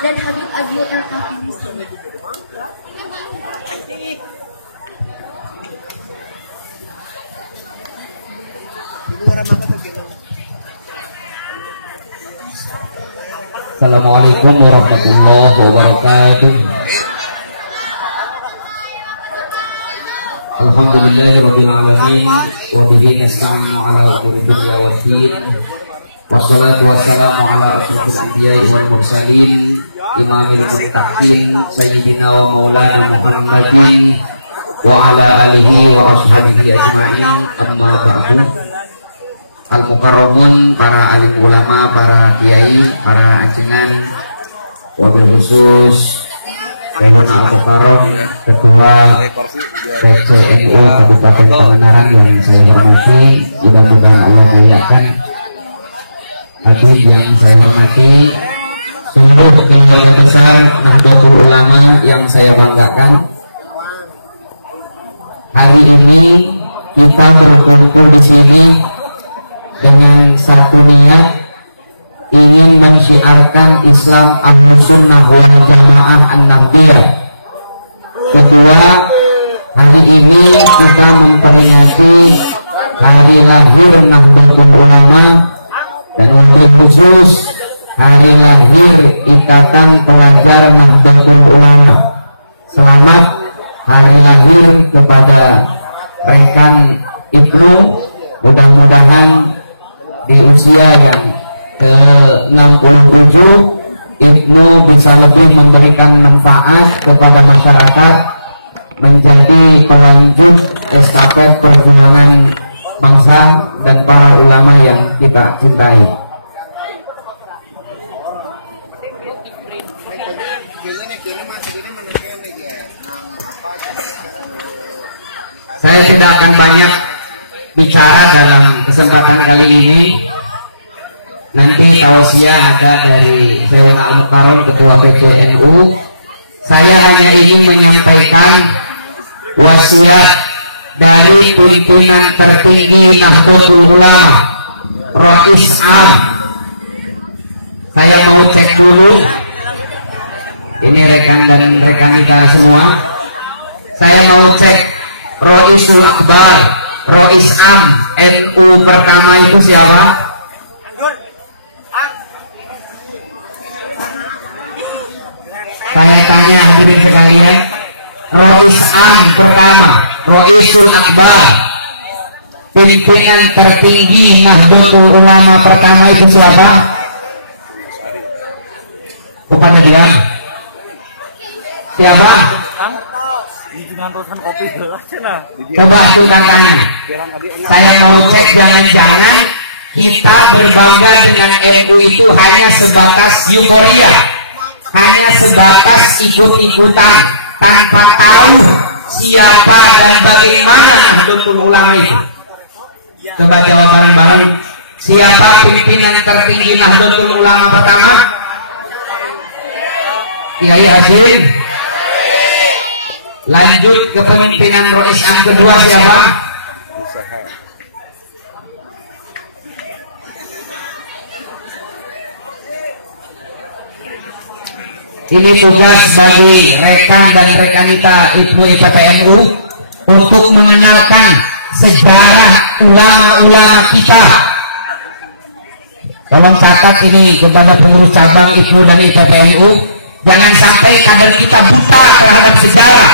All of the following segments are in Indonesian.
dan Habib Abdul Elkam. Assalamualaikum warahmatullahi wabarakatuh. Alhamdulillahirabbil alamin wa bihi nasta'inu 'ala umuri dunya waddin. Wassalatu wassalamu 'ala asyrofil anbiya'i wal mursalin imamil muttaqin sayyidina wa maulana Muhammadin wa 'ala alihi wa ashabihi ajma'in. Amma ba'du. Al-Mukarramun, para alim ulama, para kiai, para ajengan, wabil khusus Sayyidina Al-Mukarram, Ketua PCNU Kabupaten Pangandaran yang saya hormati. Mudah-mudahan Allah muliakan. Habib yang saya hormati, untuk keluarga besar Nahdlatul Ulama yang saya banggakan. Hari ini kita berkumpul di sini dengan satu niat ingin mensyiarkan Islam Ahlus Sunnah wal Jamaah An-Nahdliyah. Kedua, hari ini kita memperingati hari lahir Nahdlatul Ulama dan untuk khusus hari lahir Ikatan Pelajar Nahdlatul Ulama. Selamat hari lahir kepada rekan Ibnu, mudah-mudahan di usia yang ke-67 Ibnu bisa lebih memberikan manfaat kepada masyarakat, menjadi pelanjut estafet perjuangan bangsa dan para ulama yang kita cintai. Saya tidak akan banyak bicara dalam kesempatan kali ini. Nanti tausiah ada dari Sayyidina Al-Mukarram, Ketua PCNU. Saya hanya ingin menyampaikan wasiat dari pimpinan tertinggi Nahdlatul Ulama, Rais Am. Saya mau cek dulu. Ini rekan dan rekan kita semua. Saya mau cek Raisul Akbar, Rais Am NU pertama itu siapa? Saya tanya hadirin sekalian, Rais Am pertama, Raisul Akbar, pimpinan tertinggi Nahdlatul Ulama pertama itu siapa? Kepada dia. Siapa? Coba angkat tangan. Saya mau cek, jangan-jangan kita berbangga dengan NU itu hanya sebatas euforia, hanya sebatas ikut-ikutan tanpa tahu siapa dan bagaimana Nahdlatul Ulama itu. Coba jawab bareng-bareng. Siapa pimpinan tertinggi Nahdlatul Ulama pertama? Kiai Hasyim. Lanjut ke pemimpinan Rais Am kedua siapa? Ini tugas bagi rekan dan rekanita Ibnu IPTNU untuk mengenalkan sejarah ulama-ulama kita. Tolong catat ini kepada pengurus cabang Ibnu dan IPTNU. Jangan sampai kader kita buta terhadap sejarah.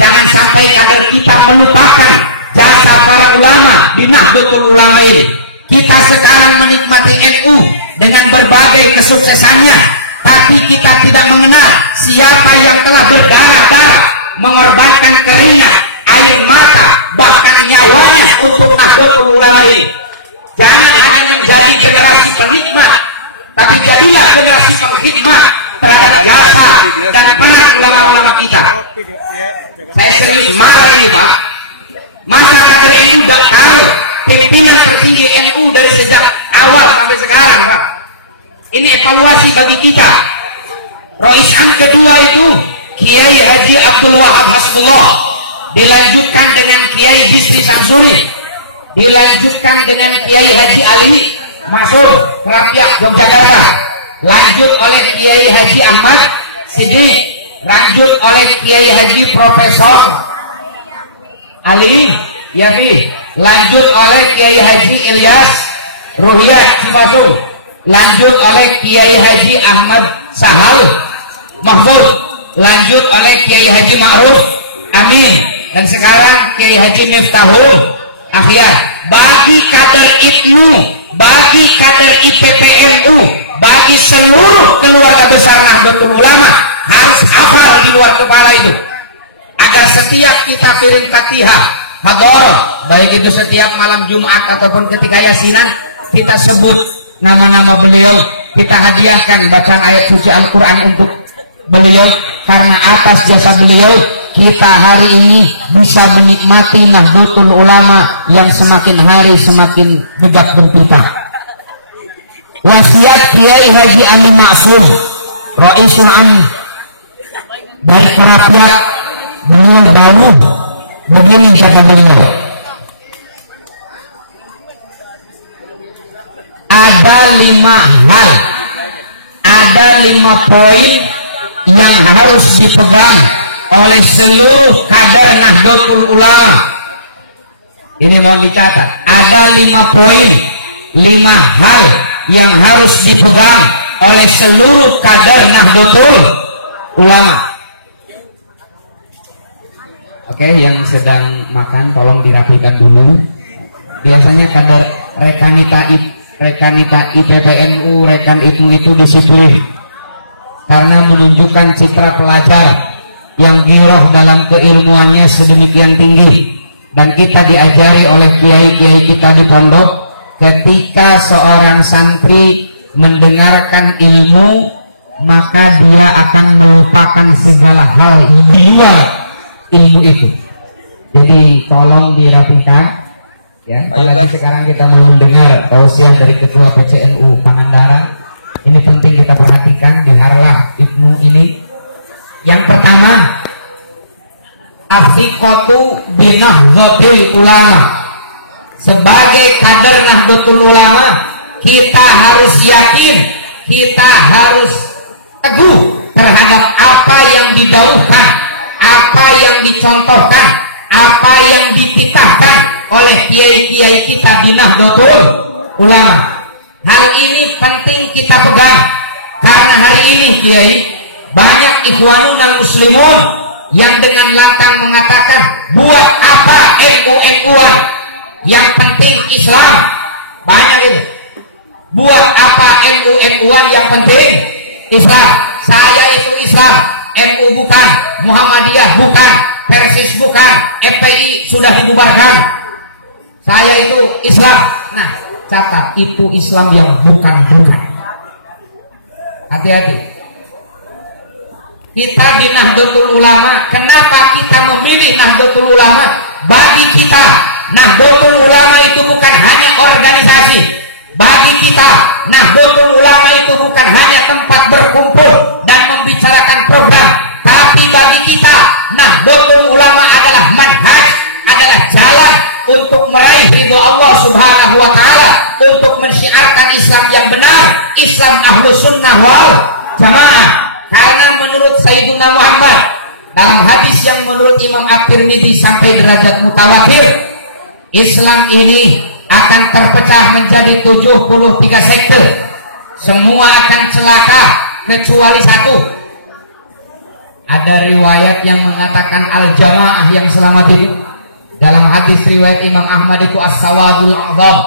Jangan sampai kader kita melupakan jasa para ulama di Nahdlatul Ulama ini. Kita sekarang menikmati NU dengan berbagai kesuksesannya, tapi kita tidak mengenal siapa yang telah berdarah-darah, mengorbankan keringat, air mata, bahkan nyawanya untuk Nahdlatul Ulama ini. Jangan hanya menjadi generasi penikmat, tapi jadilah generasi pengkhidmat terhadap jasa dan para ulama-ulama kita. Saya serius marah nih Pak. Masa kader itu sudah tahu pimpinan tertinggi NU dari sejak awal sampai sekarang Pak. Ini evaluasi bagi kita. Rais Am kedua itu Kiai Haji Abdul Wahab Hasbullah, dilanjutkan dengan Kiai Bisri Samsuri, dilanjutkan dengan Kiai Haji Ali Masuk Rakyat Yogyakarta, lanjut oleh Kiai Haji Ahmad Sidik. Lanjut oleh Kiai Haji Profesor Alim Yafi. Lanjut oleh Kiai Haji Ilyas Ruhiyah Cibatu. Lanjut oleh Kiai Haji Ahmad Sahal Mahfud. Lanjut oleh Kiai Haji Ma'ruf Amin. Dan sekarang Kiai Haji Miftahul Akhyar. Bagi kader IPNU, bagi kader IPPNU, bagi seluruh keluarga besar Nahdlatul Ulama harus hafal di luar kepala itu, agar setiap kita kirim Fatihah Hador, baik itu setiap malam Jumat ataupun ketika Yasinan, kita sebut nama-nama beliau, kita hadiahkan bacaan ayat suci Al-Quran untuk beliau, karena atas jasa beliau kita hari ini bisa menikmati Nahdlatul Ulama yang semakin hari semakin tegak berpitah. Wasiat Kiai Haji Ali Ma'sum Raisul Am dari kerabat beliau bangun begini kata beliau, ada 5 hal, ada 5 poin yang harus dipegang oleh seluruh kader Nahdlatul Ulama. Ini mau dicatat, ada 5 poin, 5 hal yang harus dipegang oleh seluruh kader Nahdlatul Ulama. Oke, yang sedang makan tolong dirapikan dulu. Biasanya kader rekanita IPPNU, rekan itu disiplin karena menunjukkan citra pelajar yang giroh dalam keilmuannya sedemikian tinggi. Dan kita diajari oleh kiai-kiai kita di pondok, ketika seorang santri mendengarkan ilmu, maka dia akan melupakan segala hal di luar ilmu itu. Jadi tolong dirapikan ya, apalagi sekarang kita mau mendengar tausiah dari Ketua PCNU Pangandaran. Ini penting kita perhatikan di harlah IPNU ini. Yang pertama, Afiqatu binahdlatul ulama. Sebagai kader Nahdlatul Ulama, kita harus yakin, kita harus teguh terhadap apa yang didauhkan, apa yang dicontohkan, apa yang dititahkan oleh kiai-kiai kita di Nahdlatul Ulama. Hal ini penting kita pegang, karena hari ini kiai banyak ikhwanuna muslimun yang dengan lantang mengatakan, buat apa NU-NU-an, yang penting Islam. Banyak itu. Buat apa NU-NU-an, yang penting Islam. Saya itu Islam, NU bukan, Muhammadiyah bukan, Persis bukan, FPI sudah dibubarkan. Saya itu Islam. Nah, catat, itu Islam yang bukan. Hati-hati. Kita di Nahdlatul Ulama, kenapa kita memilih Nahdlatul Ulama? Bagi kita, Nahdlatul Ulama itu bukan hanya organisasi. Bagi kita, Nahdlatul Ulama itu bukan hanya tempat berkumpul dan membicarakan program. Tapi bagi kita, Nahdlatul Ulama adalah manhaj, adalah jalan untuk meraih ridho Allah Subhanahu wa Ta'ala, untuk mensyiarkan Islam yang benar, Islam Ahlus Sunnah wal Jamaah. Karena menurut Sayyidina Muhammad, dalam hadis yang menurut Imam At-Tirmidzi sampai derajat mutawatir, Islam ini akan terpecah menjadi 73 sekte. Semua akan celaka kecuali satu. Ada riwayat yang mengatakan al-jamaah yang selamat itu. Dalam hadis riwayat Imam Ahmad itu as-sawadul a'zam.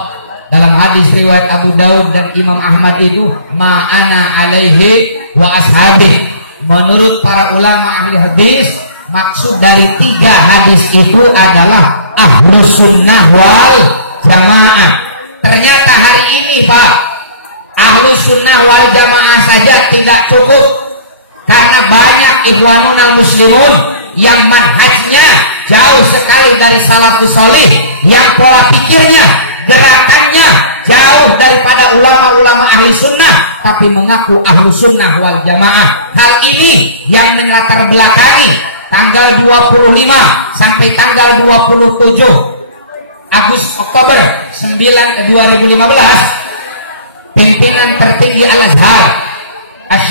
Dalam hadis riwayat Abu Daud dan Imam Ahmad itu ma'ana alaihi wa ashabi. Menurut para ulama ahli hadis, maksud dari 3 hadis itu adalah Ahlus Sunnah wal Jamaah. Ternyata hari ini Pak, Ahlus Sunnah wal Jamaah saja tidak cukup, karena banyak ikhwanuna muslimun yang manhajnya jauh sekali dari salafus sholih, yang pola pikirnya, gerakannya jauh daripada ulama-ulama ahli sunnah, tapi mengaku ahlu sunnah wal jamaah. Hal ini yang melatar belakangi tanggal 25 sampai tanggal 27 Oktober 2015, pimpinan tertinggi Al-Azhar,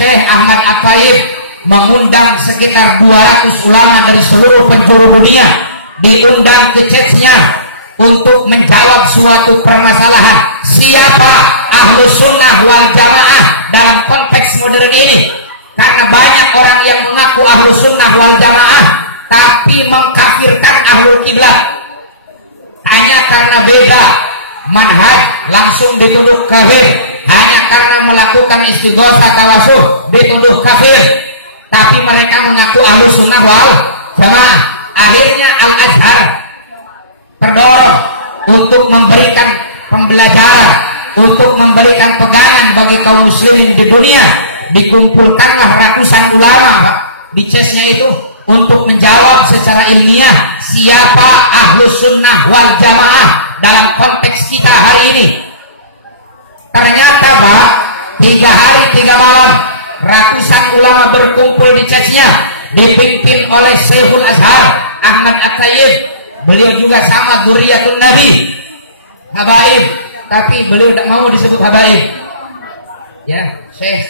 Syekh Ahmad At-Thayyib mengundang sekitar 200 ulama dari seluruh penjuru dunia, diundang ke Chechnya untuk menjawab suatu permasalahan. Siapa Ahlus Sunnah wal Jamaah dalam konteks modern ini? Karena banyak orang yang mengaku Ahlus Sunnah wal Jamaah tapi mengkafirkan Ahlul Qiblat. Hanya karena beda manhaj langsung dituduh kafir. Hanya karena melakukan istighosah tawassul dituduh kafir. Tapi mereka mengaku Ahlus Sunnah wal Jamaah. Akhirnya Al-Azhar terdorong untuk memberikan pembelajaran, untuk memberikan pegangan bagi kaum muslimin di dunia. Dikumpulkanlah ratusan ulama di Chechnya itu untuk menjawab secara ilmiah siapa Ahlus Sunnah wal Jamaah dalam konteks kita hari ini. Ternyata Pak, 3 hari 3 malam ratusan ulama berkumpul di Chechnya dipimpin oleh Syekhul Azhar Ahmad At-Tayyib. Beliau juga sama Dzurriyyatun Nabi, habaib, tapi beliau tidak mau disebut habaib. Ya, Syekh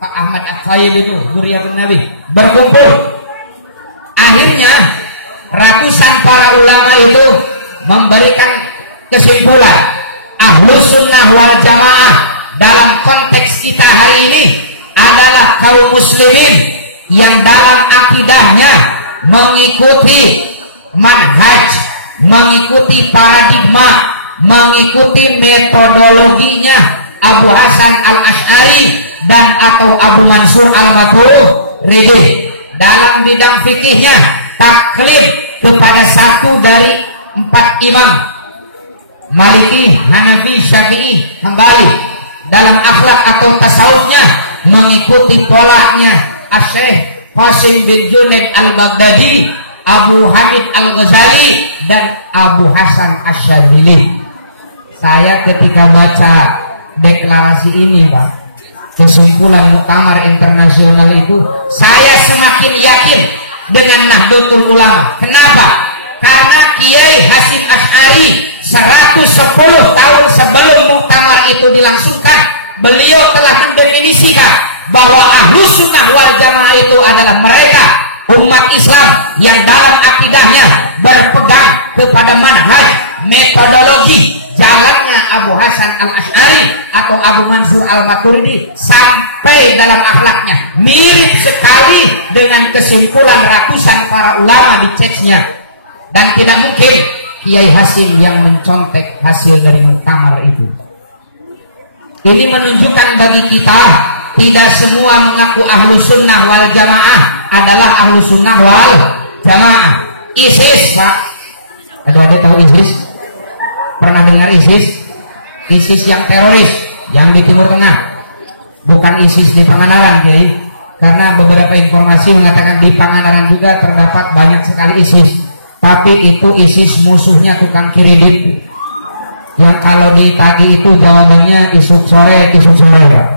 Pak Ahmad At-Tayyib itu Dzurriyyatun Nabi berkumpul. Akhirnya ratusan para ulama itu memberikan kesimpulan Ahlus Sunnah wal Jamaah dalam konteks kita hari ini adalah kaum muslimin yang dalam akidahnya mengikuti manhaj, mengikuti paradigma, mengikuti metodologinya Abu Hasan Al-Asy'ari dan atau Abu Mansur Al-Maturidi. Dalam bidang fikihnya taklid kepada satu dari 4 imam, Maliki, Hanafi, Syafi'i, Hambali. Dalam akhlak atau tasawufnya mengikuti polanya Syekh Qasim bin Junaid Al-Baghdadi, Abu Hamid Al-Ghazali dan Abu Hasan Asy-Syadzili. Saya ketika baca deklarasi ini, Pak, kesimpulan Muktamar Internasional itu, saya semakin yakin dengan Nahdlatul Ulama. Kenapa? Karena Kiai Hasyim Asy'ari 110 tahun sebelum Muktamar itu dilangsungkan, beliau telah mendefinisikan bahwa Ahlus Sunnah wal Jamaah itu adalah mereka umat Islam yang dalam akidahnya berpegang kepada manhaj, metodologi, jalannya Abu Hasan Al-Asy'ari atau Abu Mansur Al-Maturidi, sampai dalam akhlaknya mirip sekali dengan kesimpulan ratusan para ulama di Chechnya. Dan tidak mungkin Kiai Hasyim yang mencontek hasil dari muktamar itu. Ini menunjukkan bagi kita tidak semua mengaku Ahlus Sunnah wal Jamaah adalah Ahlus Sunnah wal Jamaah. ISIS, Pak, ada tahu ISIS? Pernah dengar ISIS? ISIS yang teroris yang di Timur Tengah, bukan ISIS di Pangandaran, Kiai. Karena beberapa informasi mengatakan di Pangandaran juga terdapat banyak sekali ISIS. Tapi itu ISIS musuhnya tukang kiridit, yang kalau ditagih itu jawabannya isuk sore Pak.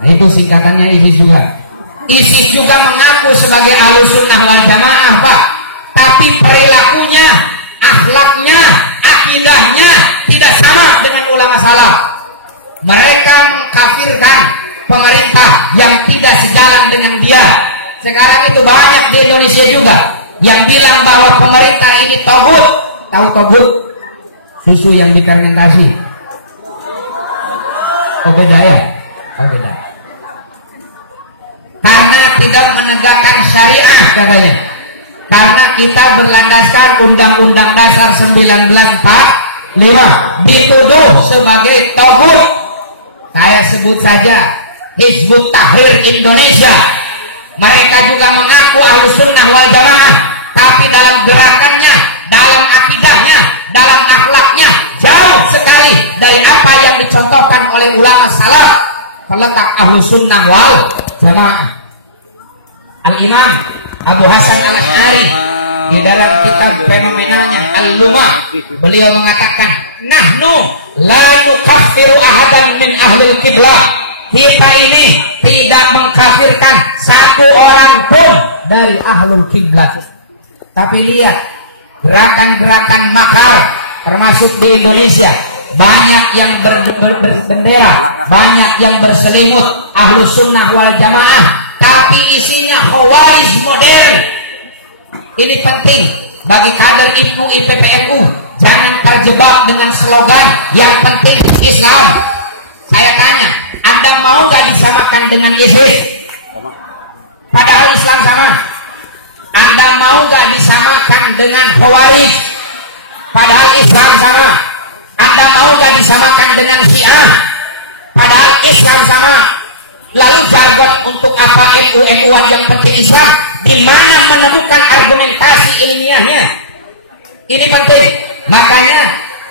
Nah itu singkatannya ISIS juga. ISIS juga mengaku sebagai Ahlus Sunnah wal Jamaah, Pak. Tapi perilakunya, akhlaknya, akidahnya tidak sama dengan ulama salaf. Mereka mengkafirkan pemerintah yang tidak sejalan dengan dia. Sekarang itu banyak di Indonesia juga yang bilang bahwa pemerintah ini togut. Tahu togut? Susu yang difermentasi. Oh beda ya? Oh beda. Karena tidak menegakkan syariah katanya. Karena kita berlandaskan Undang-Undang Dasar 1945, dituduh sebagai togut. Saya sebut saja Hizbut Tahrir Indonesia. Mereka juga mengaku Ahlus Sunnah wal Jamaah, tapi dalam gerakannya, dalam akidahnya, dalam akhlaknya jauh sekali dari apa yang dicontohkan oleh ulama salaf peletak Ahlus Sunnah wal Jamaah. Al-Imam Abu Hasan Al-Asy'ari di dalam kitab fenomenanya Al-Lumah, beliau mengatakan, nahnu la nukaffiru ahadan min ahlil qiblah. Kita ini tidak mengkafirkan satu orang pun dari ahlul kiblat. Tapi lihat gerakan-gerakan makar termasuk di Indonesia, banyak yang berbendera, banyak yang berselimut Ahlus Sunnah wal Jamaah, tapi isinya Ini penting bagi kader IPNU IPPNU. Jangan terjebak dengan slogan yang penting Islam. Saya tanya, Anda mau gak disamakan dengan ISIS? Padahal Islam sama. Anda mau gak disamakan dengan Khawarij? Padahal Islam sama. Anda mau gak disamakan dengan Syiah? Padahal Islam sama. Lalu jargon untuk apa NU-NUan yang penting Islam? Di mana menemukan argumentasi ilmiahnya? Ini penting. Makanya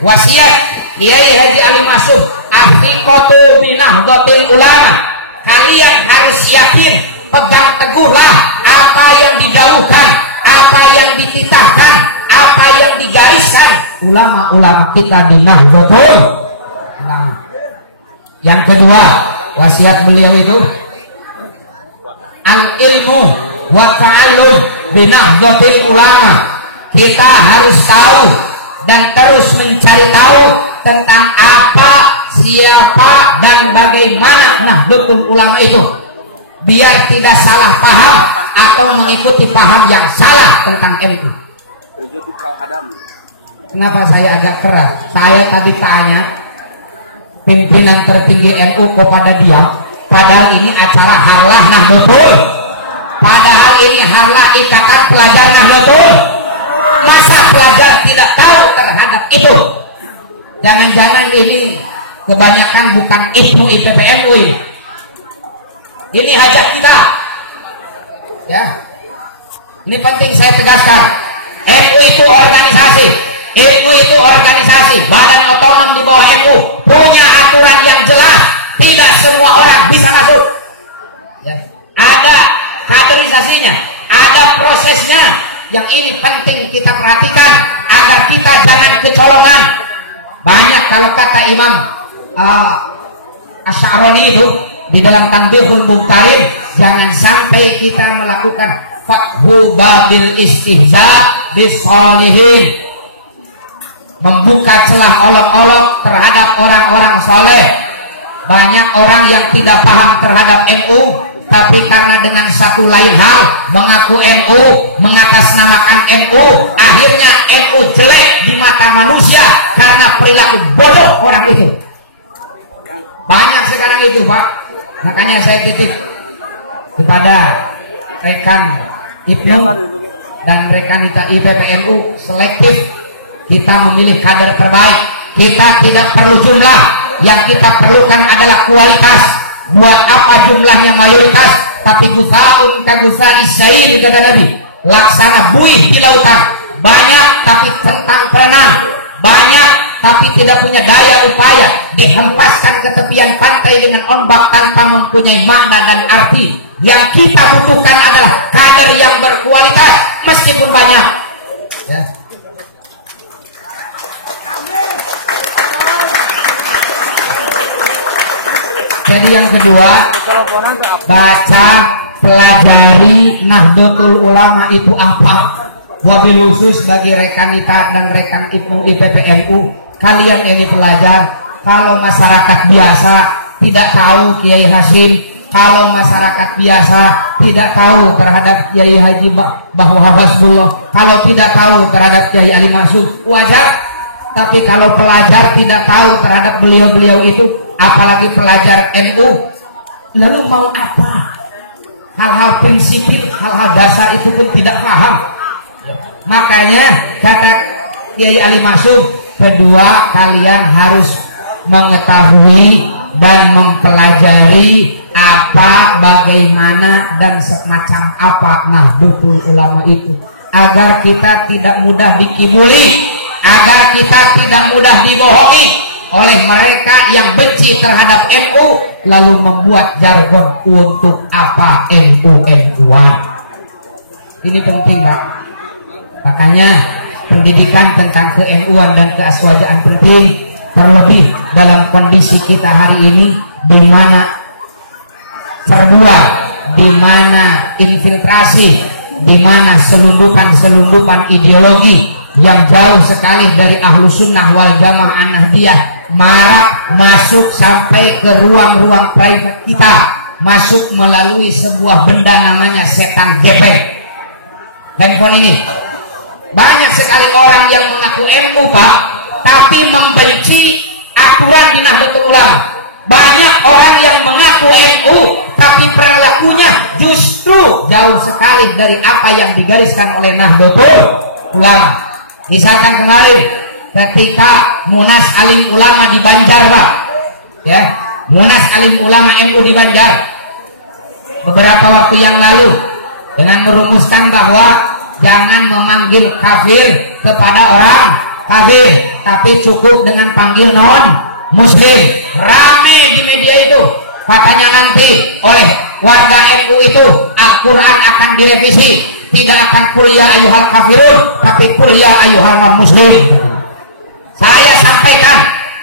wasiat Kiai Haji Ali Masuk, afiqatu binahdatil ulama. Kalian harus yakin, pegang teguhlah apa yang didahulukan, apa yang dititahkan, apa yang digariskan ulama-ulama kita di Nahdlatul Ulama. Yang kedua, wasiat beliau itu al-ilmu wa ta'allum binahdatil ulama. Kita harus tahu dan terus mencari tahu tentang apa, siapa, dan bagaimana Nahdlatul Ulama itu, biar tidak salah paham atau mengikuti paham yang salah tentang NU. Kenapa saya agak keras? Saya tadi tanya pimpinan tertinggi NU kepada dia, padahal ini acara harlah Nahdlatul, padahal ini harlah ikatan pelajar Nahdlatul. Masa pelajar tidak tahu terhadap itu? Jangan-jangan ini kebanyakan bukan IPNU IPPNU ini. Ini hajat kita. Ya. Ini penting saya tegaskan. NU itu organisasi. NU itu organisasi. Badan otonom di bawah NU punya aturan yang jelas. Tidak semua orang bisa masuk. Ya. Ada kaderisasinya. Ada prosesnya. Yang ini penting kita perhatikan agar kita jangan kecolongan. Banyak kalau kata Imam Asy'arani itu di dalam Tanbihul Muqtarin, jangan sampai kita melakukan fathu babil istihza bisolihin, membuka celah olok-olok terhadap orang-orang soleh. Banyak orang yang tidak paham terhadap NU, tapi karena dengan satu lain hal mengaku NU, mengatasnamakan NU, akhirnya NU jelek di mata manusia karena perilaku bodoh orang itu. Banyak sekarang itu, Pak. Makanya saya titip kepada rekan IPNU dan rekan IPPNU, selektif. Kita memilih kader terbaik. Kita tidak perlu jumlah, yang kita perlukan adalah kualitas. Buat apa jumlahnya mayoritas, tapi gusaun kagusa isail kata Nabi, laksana buih di lautan. Banyak tapi tentang berenang, banyak tapi tidak punya daya upaya, dihempaskan ke tepian pantai dengan ombak tanpa mempunyai makna dan arti. Yang kita butuhkan adalah kader yang berkualitas meskipun banyak. Ya. Jadi yang kedua, baca, pelajari Nahdlatul Ulama itu apa. Wabil khusus bagi rekan kita dan rekan IPNU IPPNU, kalian ini pelajar. Kalau masyarakat biasa tidak tahu Kiai Hasyim, kalau masyarakat biasa tidak tahu terhadap Kiai Haji Bahwa Rasulullah, kalau tidak tahu terhadap Kiai Ali Masuk, wajar. Tapi kalau pelajar tidak tahu terhadap beliau-beliau itu, apalagi pelajar NU, lalu mau apa? Hal-hal prinsipil, hal-hal dasar itu pun tidak paham. Makanya kata Kiai Ali Masuk, kedua, kalian harus mengetahui dan mempelajari apa, bagaimana, dan semacam apa Nahdlatul Ulama itu, agar kita tidak mudah dikibuli, agar kita tidak mudah dibohongi oleh mereka yang benci terhadap NU, lalu membuat jargon untuk apa NU-NU-an. Ini penting, Pak. Makanya pendidikan tentang ke-NU-an dan keaswajaan penting, terlebih dalam kondisi kita hari ini, di mana terbuat, di mana infiltrasi, di mana selundupan-selundupan ideologi yang jauh sekali dari Ahlus Sunnah wal Jamaah Nahdiyah marak masuk sampai ke ruang-ruang private kita, masuk melalui sebuah benda namanya setan gepek. handphone ini. Banyak sekali orang yang mengaku NU, Pak, tapi membenci aturan Nahdlatul Ulama. Banyak orang yang mengaku NU, tapi perilakunya justru jauh sekali dari apa yang digariskan oleh Nahdlatul Ulama. Misalkan kemarin ketika Munas Alim Ulama di Banjar, Pak, ya, Munas Alim Ulama NU di Banjar, beberapa waktu yang lalu dengan merumuskan bahwa jangan memanggil kafir kepada orang kafir, tapi cukup dengan panggil non muslim. Rame di media itu, katanya nanti oleh warga NU itu Al-Quran akan direvisi, tidak akan kuliah ayuhal kafirun, tapi kuliah ayuhal non muslim. Saya sampaikan,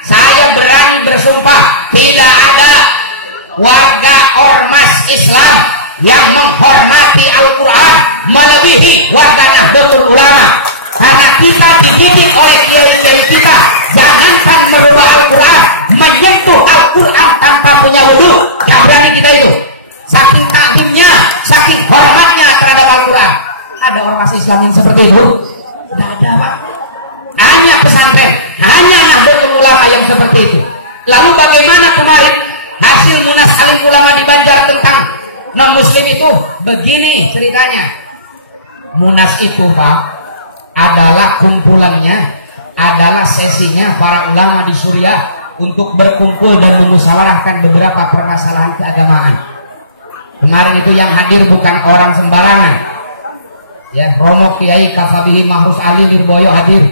saya berani bersumpah, tidak ada warga ormas Islam yang menghormati Al-Quran melebihi warga Nahdlatul Ulama. Karena kita dididik oleh kiai-kiai kita, jangankan merubah Al-Quran, menyentuh Al-Quran tanpa punya wudu, yang berani kita itu. Saking taklimnya, saking hormatnya terhadap Al-Quran. Ada ormas Islam yang seperti itu? Tidak ada, Pak. Hanya pesantren, hanya Nahdlatul Ulama yang seperti itu. Lalu bagaimana kemarin hasil Munas Alim Ulama di Banjar tentang non-muslim itu? Begini ceritanya. Munas itu, Pak, adalah kumpulannya, adalah sesinya para ulama di Suriah untuk berkumpul dan memusyawarahkan beberapa permasalahan keagamaan. Kemarin itu yang hadir bukan orang sembarangan. Ya, Romo Kiai Kafabihi Mahrus Ali Lirboyo hadir.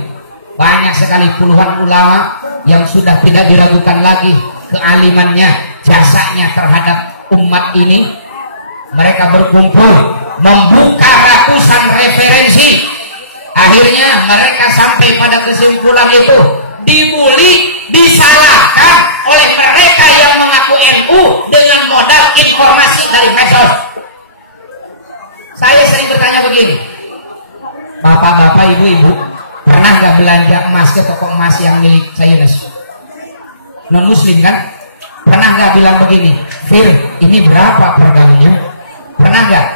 Banyak sekali puluhan ulama yang sudah tidak diragukan lagi kealimannya, jasanya terhadap umat ini. Mereka berkumpul membuka ratusan referensi. Akhirnya mereka sampai pada kesimpulan itu, dibully, disalahkan oleh mereka yang mengaku NU dengan modal informasi dari medsos. Saya sering bertanya begini, bapak-bapak, ibu-ibu, pernah nggak belanja emas ke toko emas yang milik Chinese? Non muslim kan? Pernah nggak bilang begini, Fir, ini berapa per gramnya? Pernah nggak?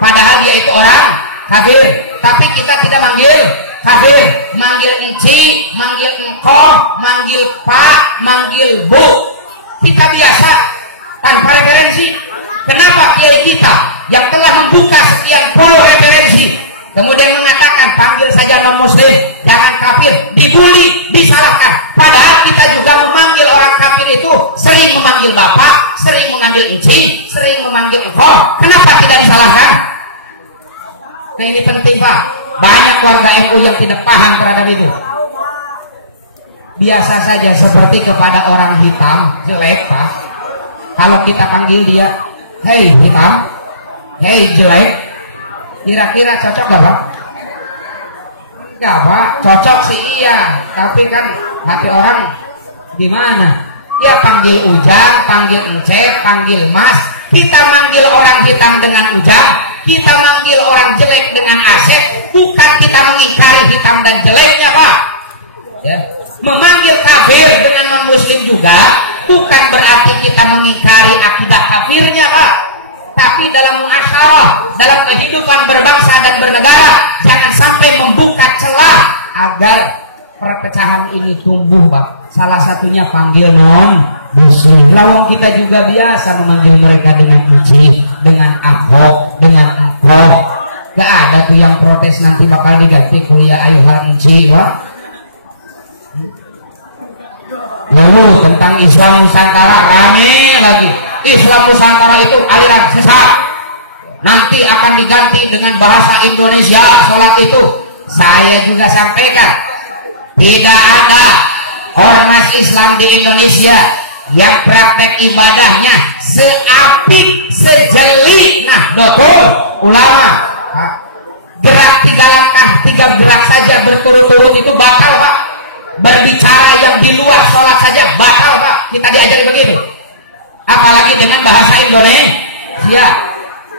Padahal dia itu orang kafir, tapi kita tidak manggil kafir, manggil Nici, manggil engkau, manggil Pak, manggil Bu. Kita biasa tanpa referensi. Kenapa kiai kita yang telah membuka sekian puluh referensi kemudian mengatakan panggil saja non muslim, jangan kafir, dibully, disalahkan? Padahal kita juga memanggil orang kafir itu sering memanggil bapak, sering memanggil Ici, sering memanggil engkau. Kenapa tidak disalahkan? Nah, ini penting, Pak. Banyak warga NU yang tidak paham terhadap itu. Biasa saja seperti kepada orang hitam jelek, Pak. Kalau kita panggil dia, hei hitam, hei jelek, kira-kira cocok gak, Pak? Ya, Pak, cocok sih iya, tapi kan hati orang gimana? Ya panggil Ujang, panggil Encep, panggil Mas. Kita manggil orang hitam dengan Ujang, kita manggil orang jelek dengan Asep, bukan kita mengingkari hitam dan jeleknya, Pak. Ya. Memanggil kafir dengan non-muslim juga bukan berarti kita mengingkari akidah kafirnya, Pak. Tapi dalam muasyarah, dalam kehidupan berbangsa dan bernegara, jangan sampai membuka celah agar perpecahan ini tumbuh, Pak. Salah satunya panggil non-muslim. Lawang kita juga biasa memanggil mereka dengan Uci, dengan Ahok, dengan Engkau. Gak ada tuh yang protes nanti bakal diganti kuliah ayuhan Uci, Pak. Lalu tentang Islam Nusantara rame lagi. Islam Nusantara itu aliran sesat. Nanti akan diganti dengan bahasa Indonesia sholat itu. Saya juga sampaikan, tidak ada ormas Islam di Indonesia yang praktek ibadahnya seapik, sejeli Nahdlatul Ulama. Gerak 3 langkah, 3 gerak saja berturut-turut itu batal, Pak. Berbicara yang di luar sholat saja batal, Pak. Kita diajari begitu. Apalagi dengan bahasa Indonesia.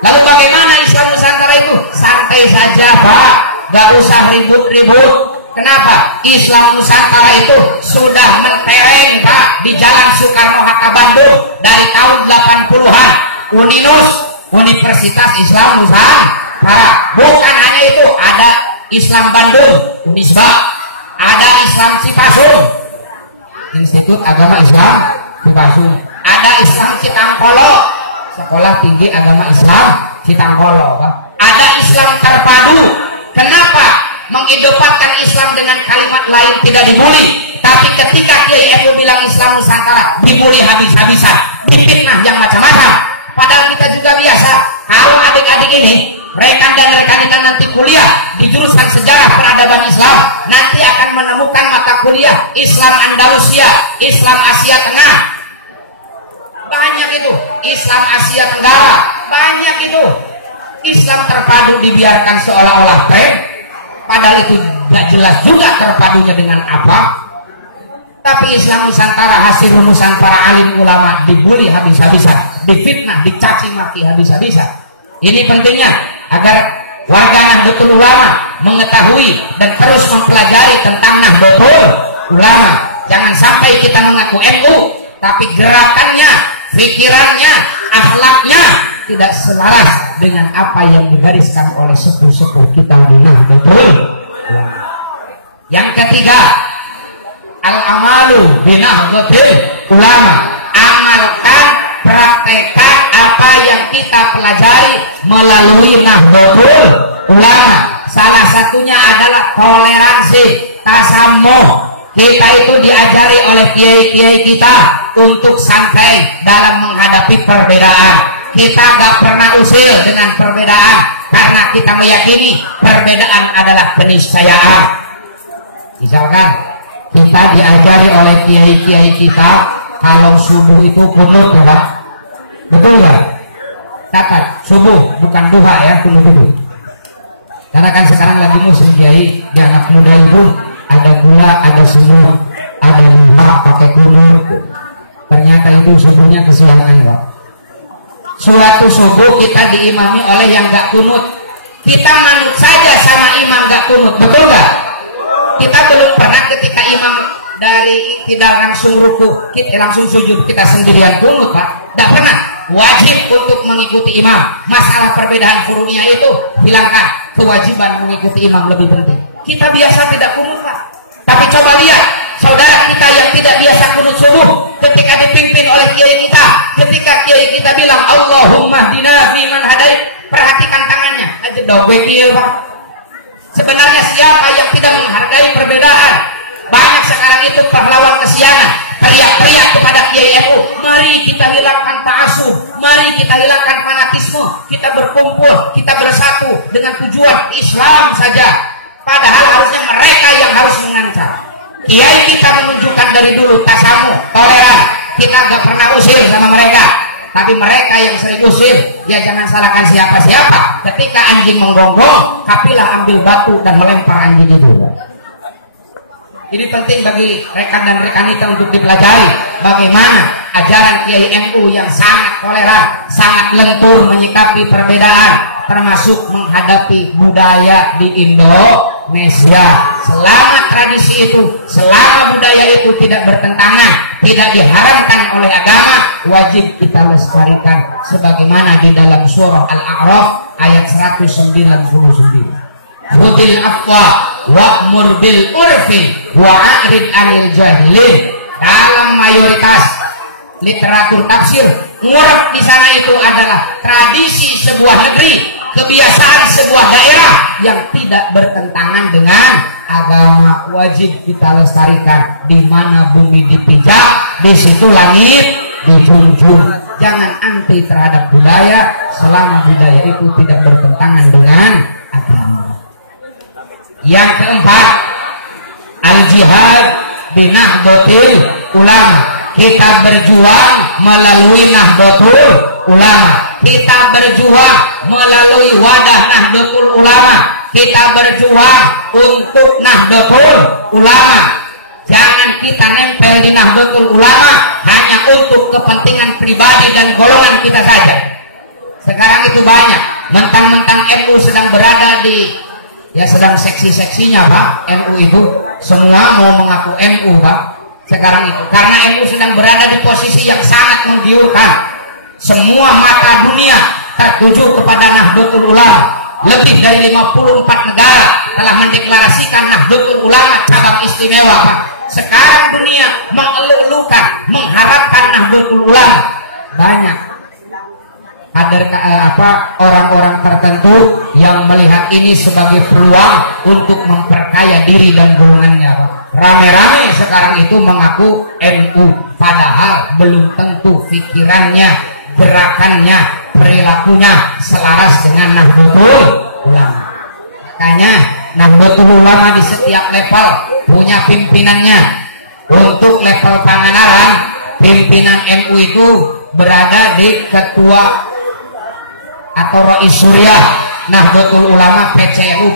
Lalu bagaimana Islam Nusantara itu? Santai saja, Pak. Gak usah ribut-ribut. Kenapa? Islam Nusantara itu sudah mentereng, Pak, di Jalan Soekarno-Hatta Bandung dari tahun 80-an. UNINUS, Universitas Islam Nusantara. Bukan hanya itu, ada Islam Bandung, Unisba, ada Islam Cipasung, Institut Agama Islam Cipasung, ada Islam Citangkolo, Sekolah Tinggi Agama Islam Citangkolo, ada Islam Terpadu. Kenapa menghidupkan Islam dengan kalimat lain tidak dibully? Tapi ketika Kiai NU bilang Islam Nusantara, dibully habis-habisan, difitnah yang macam-macam. Padahal kita juga biasa. Kalau adik-adik ini, rekan dan rekan nanti kuliah di jurusan sejarah peradaban Islam, nanti akan menemukan mata kuliah Islam Andalusia, Islam Asia Tengah. Banyak itu. Islam Asia Tenggara. Banyak itu. Islam terpadu dibiarkan seolah-olah tren. Padahal itu tidak jelas juga terpadunya dengan apa. Tapi Islam Nusantara hasil rumusan para alim ulama dibully habis-habisan, difitnah, dicaci maki habis-habisan. Ini pentingnya agar warga Nahdlatul Ulama mengetahui dan terus mempelajari tentang Nahdlatul Ulama. Jangan sampai kita mengaku NU, tapi gerakannya, pikirannya, akhlaknya tidak selaras dengan apa yang digariskan oleh sepuh-sepuh kita di Nahdlatul Ulama. Yang ketiga, al-amalu binahdlatul ulama. Amalkan, praktekkan apa yang kita pelajari melalui Nahdlatul Ulama. Salah satunya adalah toleransi, tasamuh. Kita itu diajari oleh kiai-kiai kita untuk santai dalam menghadapi perbedaan. Kita gak pernah usil dengan perbedaan karena kita meyakini perbedaan adalah keniscayaan. Misalkan kita diajari oleh kiai-kiai kita kalau subuh itu kunut, Pak. Betul nggak? Catat, subuh bukan duha ya, kunut itu. Karena kan sekarang lagi musim kiai, di anak muda itu ada gula, ada semut, ada duha pakai kunut. Ternyata itu subuhnya kesiangan, Pak. Suatu subuh kita diimami oleh yang nggak kunut. Kita manut saja sama imam nggak kunut, betul nggak? Kita belum pernah ketika imam dari tidak langsung ruku, kita langsung sujud, kita sendirian kunut, Pak. Tidak pernah. Wajib untuk mengikuti imam. Masalah perbedaan furu'nya itu hilangkan. Kewajiban mengikuti imam lebih penting. Kita biasa tidak kunut, Pak. Tapi coba lihat saudara kita yang tidak biasa kunut subuh, ketika dipimpin oleh kiai kita, ketika kiai kita bilang Allahumma hdina fi man hadait, perhatikan tangannya. Aja dobek dia, Pak. Sebenarnya siapa yang tidak menghargai perbedaan? Banyak sekarang itu pahlawan kesiangan, teriak-teriak kepada Kiai NU, mari kita hilangkan ta'assub, mari kita hilangkan fanatisme, kita berkumpul, kita bersatu dengan tujuan Islam saja. Padahal harusnya mereka yang harus mengancam. Kiai kita menunjukkan dari dulu tasamuh, toleran. Kita gak pernah usir sama mereka. Tapi mereka yang sering usir, ya jangan salahkan siapa-siapa. Ketika anjing menggonggong, kapilah ambil batu dan melempar anjing itu. Ini penting bagi rekan dan rekan kita untuk dipelajari bagaimana ajaran Kiai NU yang sangat toleran, sangat lentur menyikapi perbedaan, termasuk menghadapi budaya di Indonesia. Selama tradisi itu, selama budaya itu tidak bertentangan, tidak diharamkan oleh agama, wajib kita lestarikan sebagaimana di dalam surah Al-A'raf ayat 199. Khudil afwa wa'mur bil urfi wa'rid 'anil jahilin. Dalam mayoritas literatur tafsir, ngurf di sana itu adalah tradisi sebuah negeri, kebiasaan sebuah daerah yang tidak bertentangan dengan agama. Wajib kita lestarikan. Di mana bumi dipijak, di situ langit dijunjung. Jangan anti terhadap budaya selama budaya itu tidak bertentangan dengan agama. Yang keempat, al-jihad binahdlatul ulama. Kita berjuang melalui Nahdlatul Ulama. Kita berjuang melalui wadah Nahdlatul Ulama. Kita berjuang untuk Nahdlatul Ulama. Jangan kita nempel di Nahdlatul Ulama hanya untuk kepentingan pribadi dan golongan kita saja. Sekarang itu banyak. Mentang-mentang NU sedang berada di, ya sedang seksi-seksinya, Pak. NU itu semua mau mengaku NU, Pak. Sekarang itu karena NU sedang berada di posisi yang sangat menggiurkan. Semua mata dunia tertuju kepada Nahdlatul Ulama. lebih dari 54 negara telah mendeklarasikan Nahdlatul Ulama cabang istimewa. Sekarang dunia mengeluh-elukan, mengharapkan Nahdlatul Ulama. Banyak orang-orang tertentu yang melihat ini sebagai peluang untuk memperkaya diri dan golongannya. Rame-rame sekarang itu mengaku NU, padahal belum tentu pikirannya, gerakannya, perilakunya selaras dengan Nahdlatul Ulama. Makanya Nahdlatul Ulama di setiap level punya pimpinannya. Untuk level Pangandaran, pimpinan NU itu berada di ketua atau Rais Surya. Nahdlatul Ulama PCNU